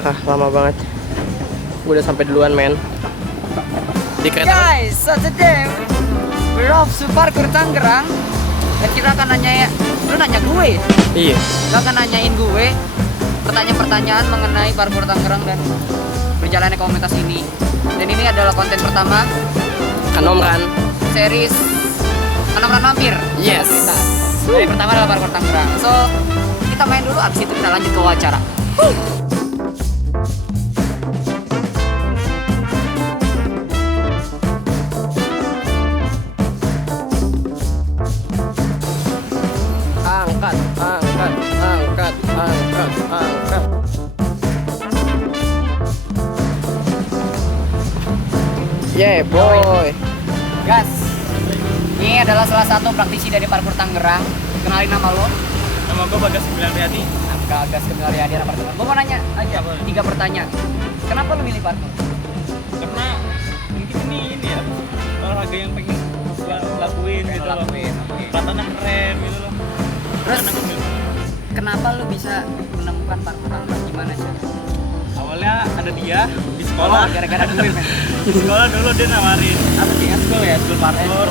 Parah, lama banget. Gue udah sampai duluan, men. Di kereta. Guys, so today we're off to Parkur Tangerang. Dan kita akan nanya, lu nanya gue. Iya. Lu akan nanyain gue pertanyaan-pertanyaan mengenai Parkur Tangerang dan berjalannya komunitas ini. Dan ini adalah konten pertama Kanomran. series Kanomran Mampir. Yes. Kita. Jadi pertama adalah Parkur Tangerang. So, kita main dulu, abis itu kita lanjut ke wawancara. Angkat, angkat, angkat, angkat, angkat. Yeah, boy. Gas. Ini adalah salah satu praktisi dari Parkur Tangerang. Kenalin nama lo. Nama gue Bagas Sembilan. Gas Kembali Hadi anak parkur. Gue mau nanya aja Apa? 3 pertanyaan. Kenapa lu milih parkur? Karena mungkin ini ya olahraga yang pengen gue lakuin gitu loh. Oke. Kelihatannya keren gitu loh. Terus Karena gue milih. kenapa lu bisa menemukan parkur Tangerang? Gimana sih? Awalnya ada dia di sekolah. Gara-gara gue men. Di sekolah dulu dia nawarin Apa sih? school ya, school parkour.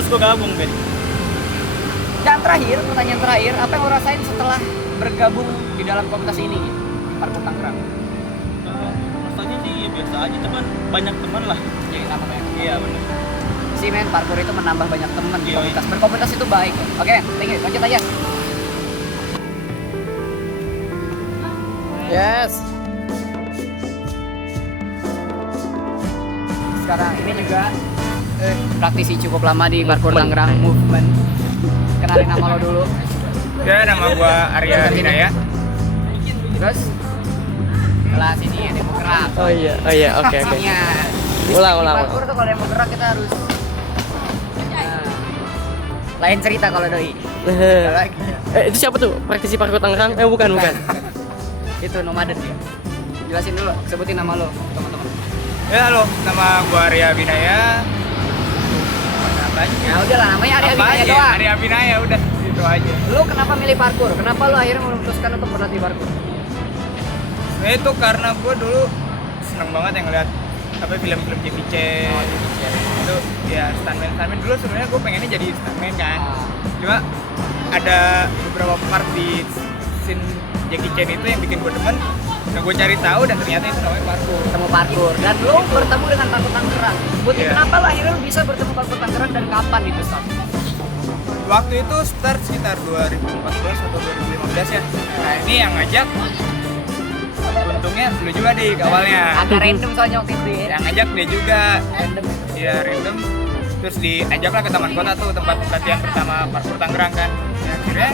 Terus gue gabung Ben. Yang terakhir, pertanyaan terakhir, apa yang lo rasain setelah bergabung di dalam komunitas ini? Parkur Tangerang. Rasanya sih ya biasa aja, teman banyak teman lah. Jadi nama banyak. Iya benar. Sih men, parkur itu menambah banyak teman di Iya, komunitas. Berkomunitas itu baik. Oke, thank you. Lanjut aja. Yes. Sekarang ini juga praktisi cukup lama di Parkur Tangerang Movement. Kenalin nama lo dulu. Ya nama gue Arya Binaya. Terus kelas ini ada mau gerak. Oh iya, oke. Maksudnya Ulang. parkur tuh kalau yang mau gerak kita harus lain cerita kalau doi. Lagi. Itu siapa tuh? Praktisi Parkur Tangerang? Bukan. Itu nomaden dia. Jelasin dulu, sebutin nama lo teman-teman. Ya halo, nama gue Arya Binaya. Ya udah lah, namanya Arya Binaya Apa doang. Arya Binaya udah gitu aja. Lu kenapa milih parkur? Kenapa lu akhirnya memutuskan untuk berlatih parkur? Nah itu karena gue dulu seneng banget yang ngeliat apa film-film Jackie Chan itu ya stuntman dulu sebenarnya gue pengennya jadi stuntman kan. Cuma ada beberapa part di scene Jackie Chan itu yang bikin gue demen. Nah gue cari tahu dan ternyata itu namanya parkur. Ketemu parkur dan lu bertemu dengan Parkur Tangerang. Sebutin Iya. kenapa lu akhirnya lu bisa bertemu Parkur Tangerang dan kapan itu start? Waktu itu start sekitar 2014 atau 2015 ya. Nah ini yang ngajak untungnya lu juga di awalnya. Agak random soalnya waktu itu ya. Yang ngajak dia juga. Random. Iya random. Terus diajaklah ke Taman Kota tuh tempat latihan pertama Parkur Tangerang kan. Ya, akhirnya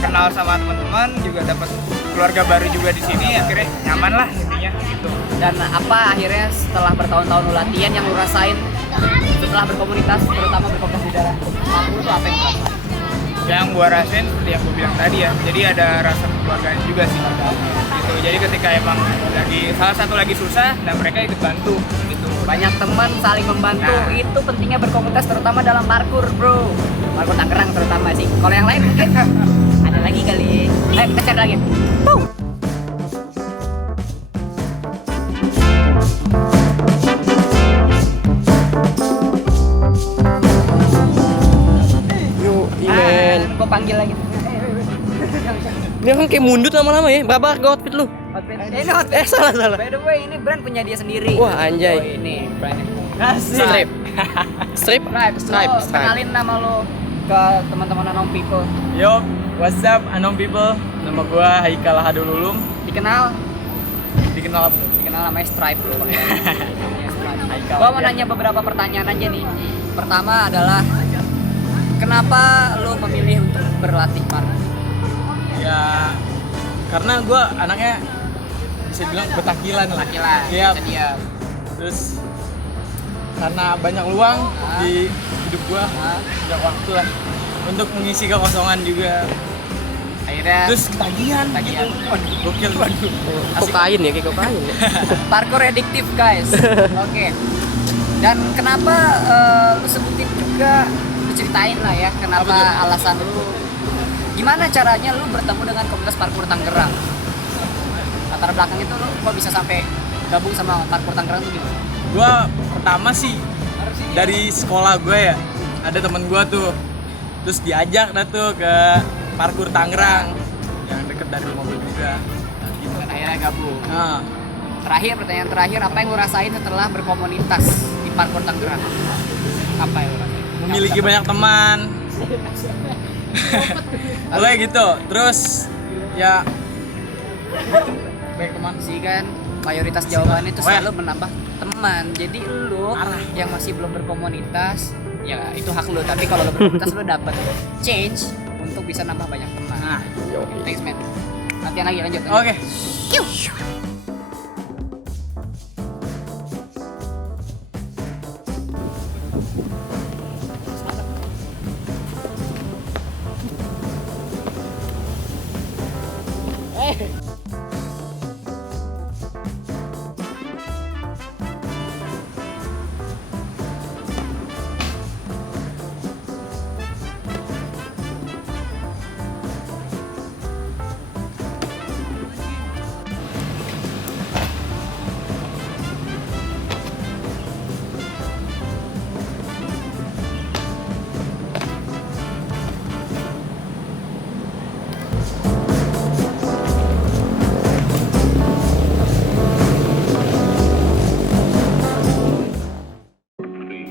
kenal sama teman-teman, juga dapat keluarga baru juga di sini. Akhirnya nyaman lah intinya gitu. Dan apa akhirnya setelah bertahun-tahun lu latihan yang lu rasain setelah berkomunitas, terutama berkomunitas di dalam parkur itu apa yang lu rasain? Yang gua rasain seperti yang gua bilang tadi ya. Jadi ada rasa kekeluargaan juga sih. Gitu. Jadi ketika emang salah satu lagi susah, dan mereka ikut bantu gitu. Banyak teman saling membantu, Nah. itu pentingnya berkomunitas terutama dalam parkur bro. Parkur Tangerang terutama sih. Kalau yang lain mungkin ada lagi kali. Ayo kita cari lagi. Woo! Yuk, men. Gue panggil lagi. Ini kan kayak mundut lama-lama ya. Berapa harga outfit lu? Salah. By the way, ini brand punya dia sendiri. Wah, anjay. Oh, ini brandnya. Strip. Strip. Stripe. Kenalin nama lo ke teman-teman Anom People. Yo, what's up Anom people? Nama gua Haikal Hadululum. Dikenal Dikenal apa? namanya Stripe lo. Haikal. Gua mau nanya beberapa pertanyaan aja nih. Pertama adalah kenapa lo memilih untuk berlatih parkur? Ya, karena gue anaknya bisa bilang betakilan lah. Betakilan, Iya. bisa diam. Terus karena banyak luang di hidup gue, banyak waktu lah untuk mengisi kekosongan juga. Akhirnya Terus ketagihan. Ketagihan. Gitu. Waduh, gokil. Waduh. Kokain ya, kayak kokain ya. parkur adiktif guys. Oke. Dan kenapa lu sebutin juga, lu ceritain lah ya kenapa Apa tuh? alasan lu, gimana caranya lu bertemu dengan komunitas parkur Tangerang? latar belakang itu lu kok bisa sampai gabung sama Parkour Tangerang tuh gimana? Gue pertama sih dari sekolah gue ya, ada temen gue tuh, terus diajak dah tuh ke Parkour Tangerang yang deket dari rumah gue juga. Nah, gitu. Dan akhirnya gabung. Nah, Pertanyaan terakhir, apa yang lu rasain setelah berkomunitas di Parkour Tangerang? Apa yang lu rasain? memiliki banyak teman. Kayak gitu. Terus ya banyak teman Sih kan mayoritas jawabannya itu Oh ya. selalu menambah teman. Jadi lu yang masih belum berkomunitas, ya itu hak lu. Tapi kalau lu berkomunitas lu dapat change untuk bisa nambah banyak teman. Nah, Thanks man. Latihan lagi lanjut. oke.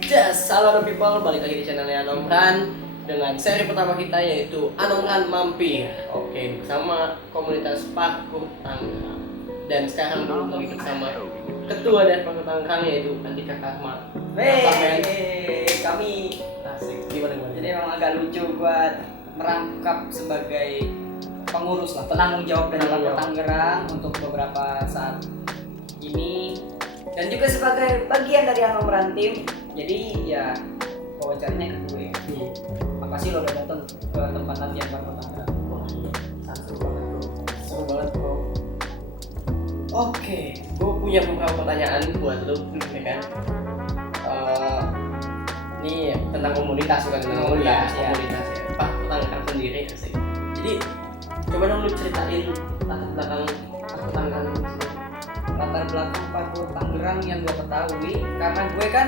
Yes, halo people, balik lagi di channelnya Anomran dengan seri pertama kita yaitu Anomran Mampir. Oke, bersama komunitas Parkour Tangerang. Dan sekarang belum lagi bersama ketua dari Parkour Tangerang yaitu Andika Karma. Kami Asik, gimana? jadi emang agak lucu buat merangkap sebagai pengurus lah, penanggung jawab dari Parkour Tangerang untuk beberapa saat ini, dan juga sebagai bagian dari Anomran Team. Jadi ya wawancaranya ke gue. Makasih lo udah datang ke tempat latihan Parkour Tangerang. Wah, seru banget bro. Seru banget bro. Oke, gue punya beberapa pertanyaan buat lo, ya kan? Ini tentang komunitas bukan tentang komunitas, ya. komunitas ya. Parkour Tangerang sendiri sih. Jadi coba dong lu ceritain latar belakang Parkour Tangerang ini sendiri. Latar belakang Parkour Tangerang yang gue ketahui, karena gue kan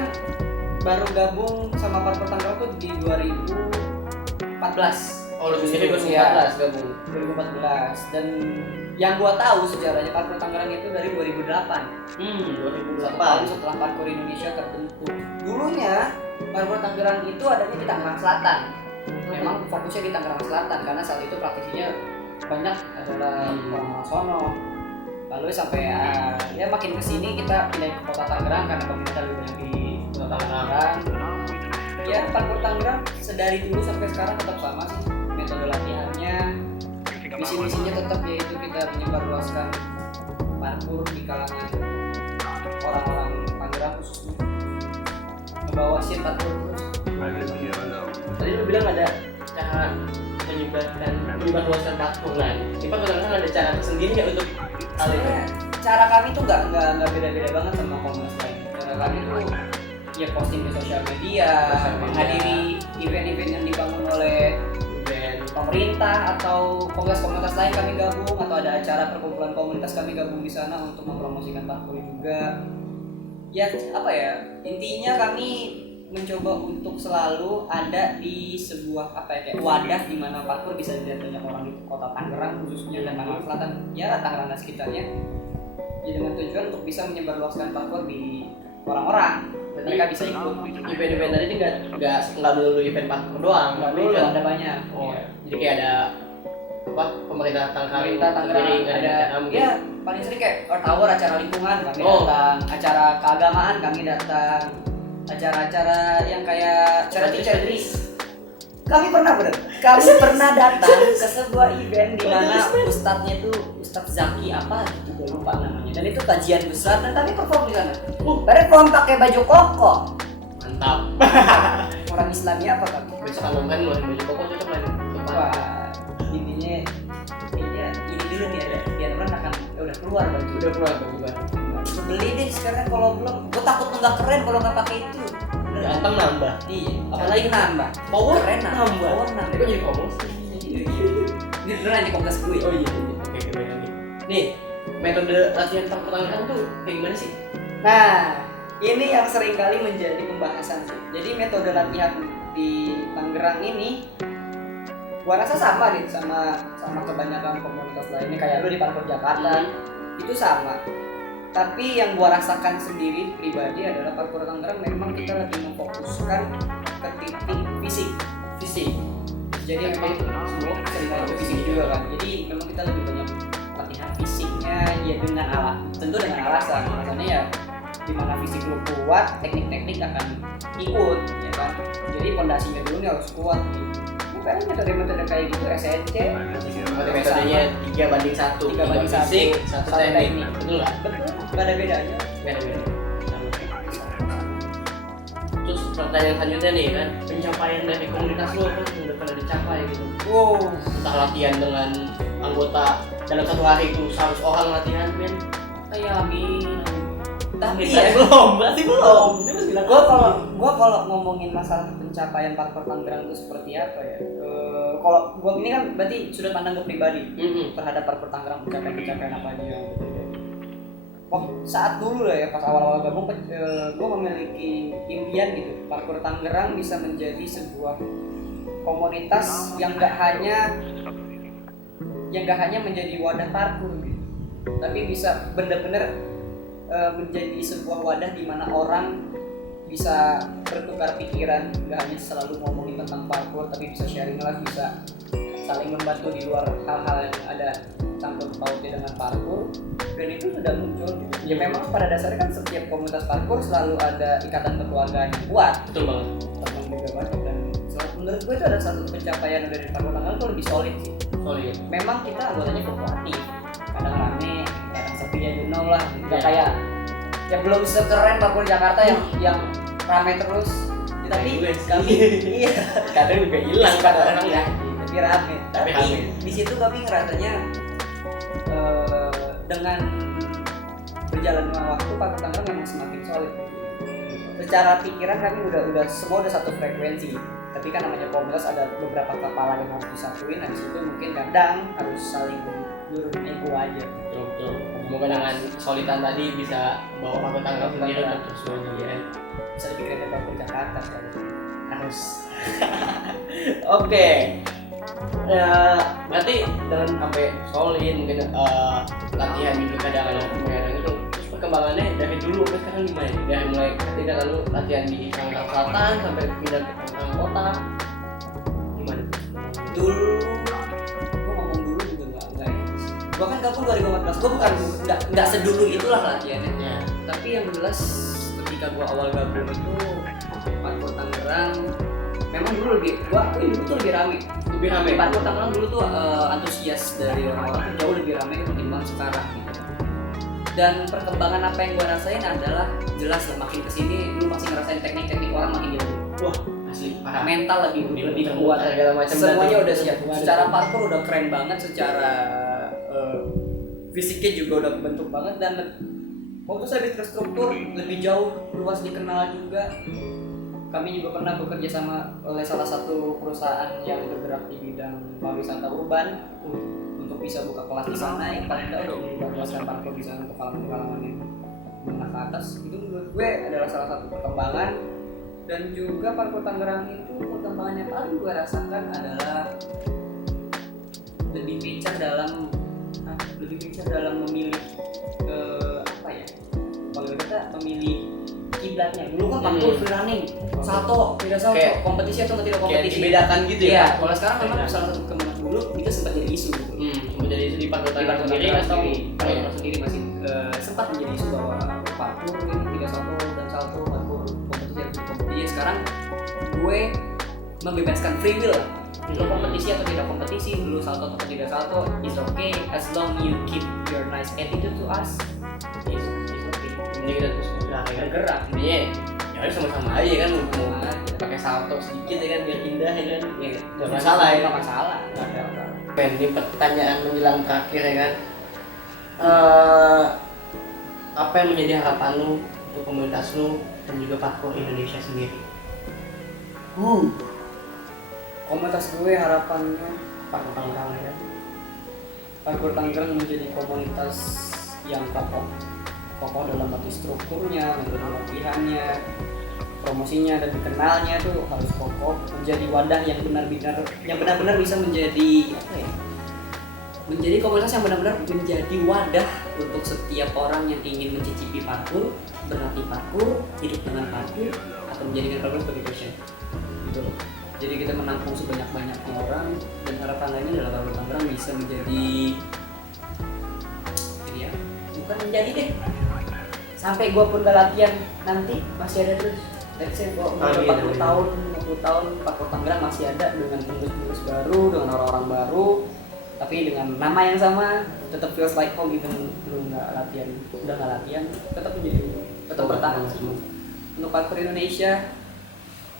baru gabung sama Parkour Tangerang tuh di 2014. Oh, lu sendiri Iya. 2014 gabung. 2014, dan yang gua tahu sejarahnya Parkour Tangerang itu dari 2008. 1 tahun 2008. setelah Parkour Indonesia terbentuk. Dulunya Parkour Tangerang itu adanya di Tangerang Selatan. Memang fokusnya di Tangerang Selatan karena saat itu praktisinya banyak adalah orang sono. Lalu sampai ya makin kesini kita pindah ke kota Tangerang karena pemerintah lebih banyak di kota Tangerang. Ya Parkour Tangerang sedari dulu sampai sekarang tetap sama sih metode latihannya. Misi-misinya tetap yaitu kita menyebarluaskan parkour di kalangan orang-orang Tangerang khususnya, membawa scene parkour terus. Tadi lu bilang ada cara menyebarluaskan parkour. Nah, di Parkour Tangerang ada cara tersendiri nggak untuk hal itu? Cara kami tuh nggak beda-beda banget sama komunitas lain. Cara kami tuh ya posting di sosial media, menghadiri event-event yang dibangun oleh pemerintah atau komunitas-komunitas lain kami gabung, atau ada acara perkumpulan komunitas kami gabung di sana untuk mempromosikan parkour juga. Ya apa ya, intinya kami mencoba untuk selalu ada di sebuah apa ya, kayak wadah di mana parkour bisa dilihat banyak orang di kota Tangerang khususnya dan Tangerang Selatan, ya Tangerang dan sekitarnya. Ya dengan tujuan untuk bisa menyebarluaskan parkour di orang-orang. Mereka bisa ikut Event-event tadi itu nggak melulu event parkour doang, nggak tapi dulu kan- ada banyak. Oh, jadi kayak ada apa pemerintah Tangerang Pemerintah Tangerang sendiri, ada ya paling sering kayak Earth Hour, acara lingkungan kami Oh. datang, acara keagamaan kami datang, acara-acara yang kayak charity. Kami pernah datang ke sebuah event di mana ustadznya itu Ustadz Zaki apa gitu, gue lupa namanya, dan itu kajian besar dan kami perform di sana. Perform pakai baju koko. mantap. Orang Islamnya apa kami? Besok kalau kan ngeluarin baju koko cocok lah. Wah, intinya ini dulu nih, ada biar orang akan udah keluar baju. Udah keluar baju baru. Lu beli deh sekarang, kalau belum gue takut nggak keren kalau nggak pakai itu. Ganteng nambah. Iya, apalagi nambah. Power Keren nambah. Power nambah. Kok jadi promosi? Ini beneran di komunitas gue. Oh iya. Oke, baik lagi. Nih, metode latihan parkour Tangerang tuh kayak gimana sih? Nah, ini yang sering kali menjadi pembahasan sih. Jadi metode latihan di Tangerang ini gua rasa sama gitu sama kebanyakan komunitas lainnya, kayak lu di Parkour Jakarta itu sama. Tapi yang gua rasakan sendiri pribadi adalah Parkour Tangerang memang kita lebih memfokuskan ke titik fisik. Jadi memang semua cerita itu fisik juga kan. Jadi memang kita lebih banyak latihan fisiknya ya dengan tentu dengan alasannya ya dimana fisik lu kuat, teknik-teknik akan ikut ya kan. Jadi pondasinya dulu nih harus kuat gitu. Makanya metode-metode kayak gitu SNC Metodenya 3:1, 3:1, fisik, 1 teknik, teknik. betul nggak? Betul, nggak ada bedanya. Beda-beda. Terus pertanyaan selanjutnya nih kan, pencapaian dari komunitas lo kan udah pernah dicapai gitu. Wow, Entah latihan dengan anggota dalam satu hari itu 100 orang latihan men. amin. Tapi Berarti ya, berarti belum. Dia masih bilang gua kalau ngomongin masalah pencapaian Parkour Tangerang itu seperti apa ya? Kalau gua ini kan berarti sudut pandang gua pribadi terhadap Parkour Tangerang, pencapaian apa aja yang saat dulu lah ya, pas awal-awal gabung gua memiliki impian gitu, Parkour Tangerang bisa menjadi sebuah komunitas yang nggak hanya menjadi wadah parkour gitu, tapi bisa benar-benar menjadi sebuah wadah di mana orang bisa bertukar pikiran, nggak hanya selalu ngomongin tentang parkour, tapi bisa sharing live, bisa saling membantu di luar hal-hal yang ada campur pautnya dengan parkour. Dan itu sudah muncul gitu. Ya memang pada dasarnya kan setiap komunitas parkour selalu ada ikatan kekeluargaan yang kuat, betul banget. teman juga banyak, dan menurut gue itu ada satu pencapaian dari Parkour Tangerang itu lebih solid sih. Solid. Memang kita anggotanya fluktuatif, kadang rame, kadang sepi ya, you know lah. Nggak Ya. kayak ya belum sekeren Parkour Jakarta yang rame terus. Ya, tapi kami iya Kadang juga hilang pada orang ya. tapi rame. Tapi Tapi rame. di situ kami ngerasanya dengan berjalannya waktu Parkour Tangerang memang semakin solid. Secara pikiran kami udah semua udah satu frekuensi. Tapi kan namanya komunitas ada beberapa kepala yang harus disatuin. Habis itu mungkin kadang harus saling nurunin ego aja. Betul. Semoga dengan solidan tadi bisa bawa Parkour Tangerang sendiri untuk terus maju ya. Bisa dipikirin dari Parkour Jakarta sekali. Harus. Oke. Ya, berarti dengan sampai solid mungkin latihan juga kadang itu terus perkembangannya dari dulu ke sekarang gimana? Dari mulai ketika lalu latihan di Tangerang Selatan sampai pindah ke Tangerang Kota gimana? Dulu gua ngomong dulu juga enggak ya. Gua kan gabung 2014. Gua bukan enggak sedulu itulah latihannya. Ya. Tapi yang jelas ketika gua awal gabung itu Parkour Tangerang memang dulu gua akuin dulu tuh lebih rame. Di Parkour Tangerang dulu tuh antusias dari orang-orang tuh jauh lebih rame ketimbang sekarang gitu. Dan perkembangan apa yang gua rasain adalah jelas lah, makin kesini lu masih ngerasain teknik-teknik orang makin jauh. Wah, asli parah. Mental lebih kuat, segala macam semuanya dan- udah siap. Secara parkour udah keren banget, secara fisiknya juga udah bentuk banget, dan waktu saya lebih terstruktur, lebih jauh, luas dikenal juga. Kami juga pernah bekerja sama oleh salah satu perusahaan yang bergerak di bidang pariwisata urban untuk bisa buka kelas di sana, yang paling tidak udah membuka kelas parkour di sana untuk kalangan-kalangan yang menengah ke atas. Itu menurut gue adalah salah satu perkembangan. Dan juga Parkour Tangerang itu perkembangan yang paling gue rasakan adalah lebih pincar dalam memilih apa ya, kalau kita memilih kiblatnya. Dulu kan parkour free running, salto, tidak salto, Kayak- kompetisi atau tidak Kayak kompetisi. dibedakan gitu ya. Iya, kalau sekarang memang salah satu perkembangan dulu itu sempat jadi isu. Menjadi isu di Parkour Tangerang sendiri atau Parkour sendiri masih sempat menjadi isu bahwa parkour ini tidak salto dan salto, parkour kompetisi atau tidak kompetisi. Sekarang gue membebaskan free will lah. Lu kompetisi atau tidak kompetisi, lu salto atau tidak salto, is okay as long you keep your nice attitude to us. Is okay. Ini kita terus bergerak ya kan. Bergerak. Intinya ya harus sama-sama aja kan, mau pakai salto sedikit ya kan biar indah ya kan. Ya, Nggak masalah ya. nggak masalah. Nggak ada masalah. Men, ini pertanyaan menjelang terakhir ya kan. Apa yang menjadi harapan lu untuk komunitas lu dan juga parkour Indonesia sendiri? Komunitas gue harapannya Parkour Tangerang ya kan. Parkour Tangerang menjadi komunitas yang kokoh dalam arti strukturnya, metode latihannya, promosinya dan dikenalnya tuh harus kokoh, menjadi wadah yang benar-benar bisa menjadi apa ya? Menjadi komunitas yang benar-benar menjadi wadah untuk setiap orang yang ingin mencicipi parkour, berlatih parkour, hidup dengan parkour, atau menjadikan parkour sebagai passion. Gitu loh. Jadi kita menampung sebanyak-banyaknya orang dan harapan lainnya adalah Parkour Tangerang bisa menjadi ya, bukan menjadi deh. Sampai gua pun gak latihan nanti masih ada terus. Let's say gua umur 40 tahun Parkour Tangerang masih ada dengan pengurus-pengurus baru, dengan orang-orang baru. Tapi dengan nama yang sama tetap feels like home even lu nggak latihan, udah nggak latihan tetap bertahan. Untuk parkour Indonesia,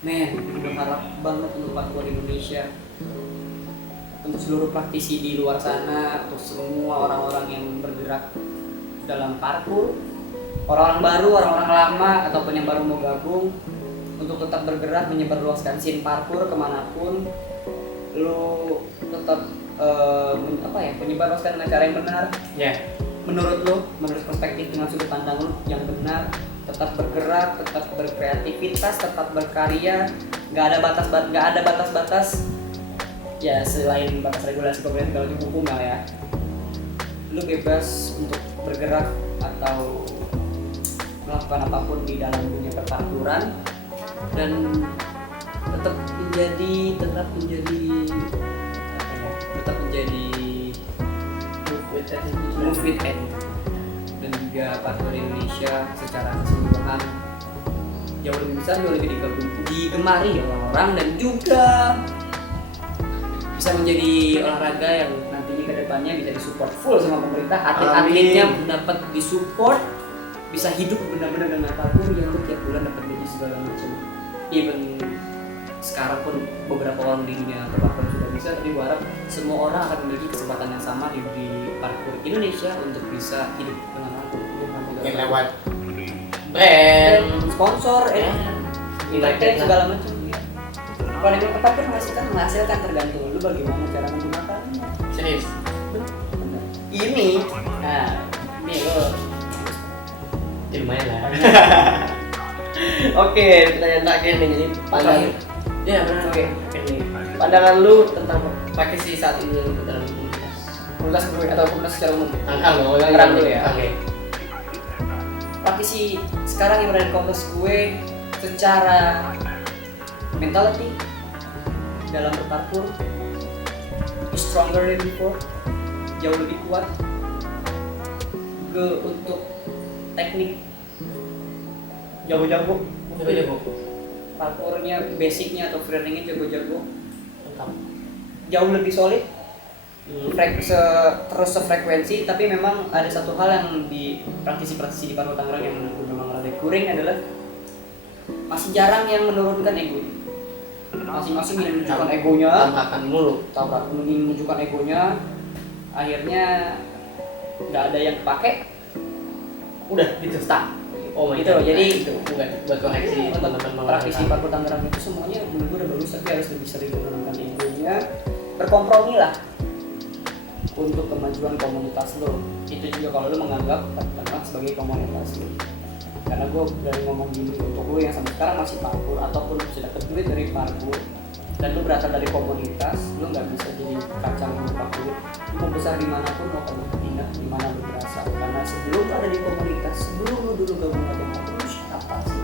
gue harap banget untuk parkour Indonesia, untuk seluruh praktisi di luar sana, untuk semua orang-orang yang bergerak dalam parkour, orang-orang baru, orang-orang lama ataupun yang baru mau gabung, untuk tetap bergerak menyebarluaskan scene parkour kemanapun. Lu tetap menyebarluaskan dengan cara yang benar. Menurut perspektif dengan sudut pandang lu yang benar, tetap bergerak, tetap berkreativitas, tetap berkarya, nggak ada batas-batas ya selain batas regulasi pemerintah kalau di hukum lah ya. Lu bebas untuk bergerak atau melakukan apapun di dalam dunia perparkuran dan tetap menjadi move with it. Dan juga parkour Indonesia secara keseluruhan jauh lebih besar, jauh lebih digemari orang-orang dan juga bisa menjadi olahraga yang nantinya ke depannya bisa disupport full sama pemerintah, atlet-atletnya dapat disupport, bisa hidup benar-benar dengan parkour yang tiap bulan dapat gaji segala macam. Even sekarang pun beberapa orang di dunia parkour sudah bisa, tapi gue harap semua orang akan memiliki kesempatan yang sama di parkour Indonesia untuk bisa hidup dengan parkour. Yang lewat brand, sponsor, marketing segala macam. Kalau yang parkour menghasilkan tergantung lu bagaimana cara menggunakannya. serius. Ini, nih lo, Ya, lumayan lah. Oke, pertanyaan terakhir nih, jadi pandangan. Ya benar. Oke. Ini pandangan lu tentang praktisi saat ini dalam komunitas gue atau komunitas secara umum. Tangerang dulu ya. Oke. Praktisi sekarang yang berada di komunitas gue secara mentality dalam berparkour is stronger than before, jauh lebih kuat. Untuk teknik jago-jago. Parkournya, basicnya atau freerunningnya jago-jago, jauh lebih solid, terus sefrekuensi. Tapi memang ada satu hal yang di praktisi di Parkour Tangerang yang memang ada kurang adalah masih jarang yang menurunkan ego. Masing-masing ingin menunjukkan egonya, ingin menunjukkan egonya, akhirnya nggak ada yang pakai, udah gitu stuck. Oh my gitu, God. jadi itu bukan buat koreksi teman-teman praktisi Parkour Tangerang itu semuanya menurut gue udah bagus, tapi harus lebih sering menurunkan egonya, berkompromi lah untuk kemajuan komunitas lo. Itu juga kalau lo menganggap Parkour Tangerang sebagai komunitas lo. Karena gue dari ngomong gini untuk lo yang sampai sekarang masih parkour ataupun sudah terduit dari parkour dan lo berasal dari komunitas, lo nggak bisa jadi kacang parkour. Lo mau besar dimanapun, mau pindah di mana lo berasal. Karena sebelum lo ada di komunitas, sebelum lo dulu gabung dengan parkour, lo siapa sih?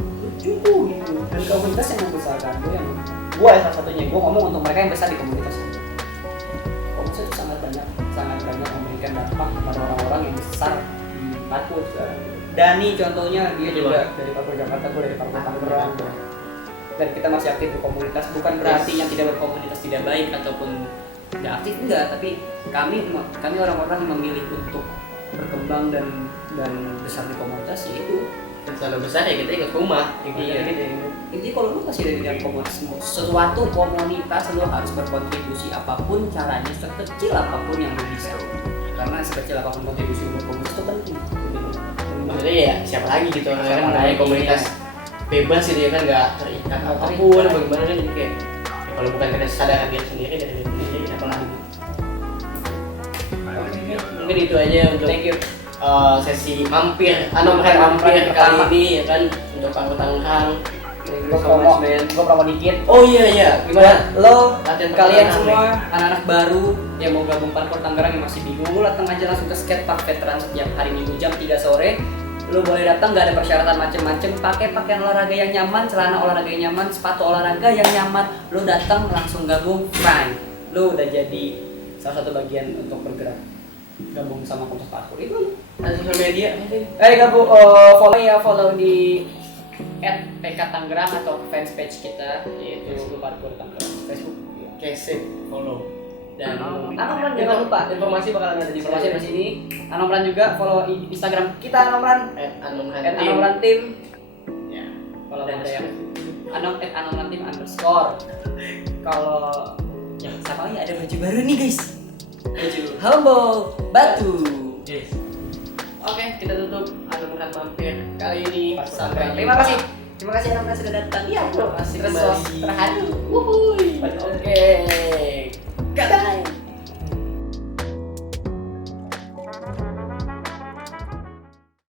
Lo cukup gitu. Dan komunitas yang membesarkan lo, yang gue salah satunya. Gue ngomong untuk mereka yang besar di komunitas itu. Komunitas itu sangat banyak memberikan dampak kepada orang-orang yang besar di parkour sekarang. Dani contohnya, dia juga dari Parkour Jakarta, gue dari Parkour Tangerang. Dan kita masih aktif di komunitas, bukan berarti yang tidak berkomunitas tidak baik ataupun tidak aktif, enggak, tapi kami orang-orang yang memilih untuk berkembang dan besar di komunitas, yaitu kalau besar ya kita ikut rumah. Intinya kalau lu masih ada di dalam komunitas, suatu komunitas lu harus berkontribusi apapun caranya, sekecil apapun yang lu bisa. Karena sekecil apapun kontribusi buat komunitas itu penting. Maksudnya ya siapa lagi gitu, kan namanya komunitas bebas gitu ya kan, nggak terikat apapun bagaimana kan, jadi kayak ya kalau bukan kita sadar diri sendiri dari diri sendiri apa lagi. Oke, mungkin itu aja untuk Thank you. sesi mampir Anomran mampir kali ini ya kan untuk Parkur Tangerang. Gue promo dikit. Oh iya gimana Lo latihan kalian Tangerang semua anak-anak baru yang mau gabung Parkur Tangerang yang masih bingung, lo datang aja langsung ke skatepark veteran setiap hari Minggu jam 3 sore. Lo boleh datang, nggak ada persyaratan macem-macem, pakai pakaian olahraga yang nyaman, celana olahraga yang nyaman, sepatu olahraga yang nyaman. Lo datang langsung gabung, fine. Lo udah jadi salah satu bagian untuk bergerak gabung sama komunitas parkur itu. ada sosial media mungkin. Gabung, follow di @pk_tangerang atau fanspage kita yaitu Parkur Tangerang Facebook. Oke, sip, follow. Dan Anomran jangan lupa. informasi bakalan ada di Informasi di sini. Anomran juga follow Instagram kita Anomran @anomran @anomranteam. ya. Kalau Dan ada yang @anomranteam_. Kalau ya sama lagi ada baju baru nih guys. Baju Humble Batu. Yes. Oke, kita tutup Anomran mampir kali ini. Sampai Terima kasih. Terima kasih Anomran sudah datang. Iya, Terima kasih Terus kembali. terharu. Oke.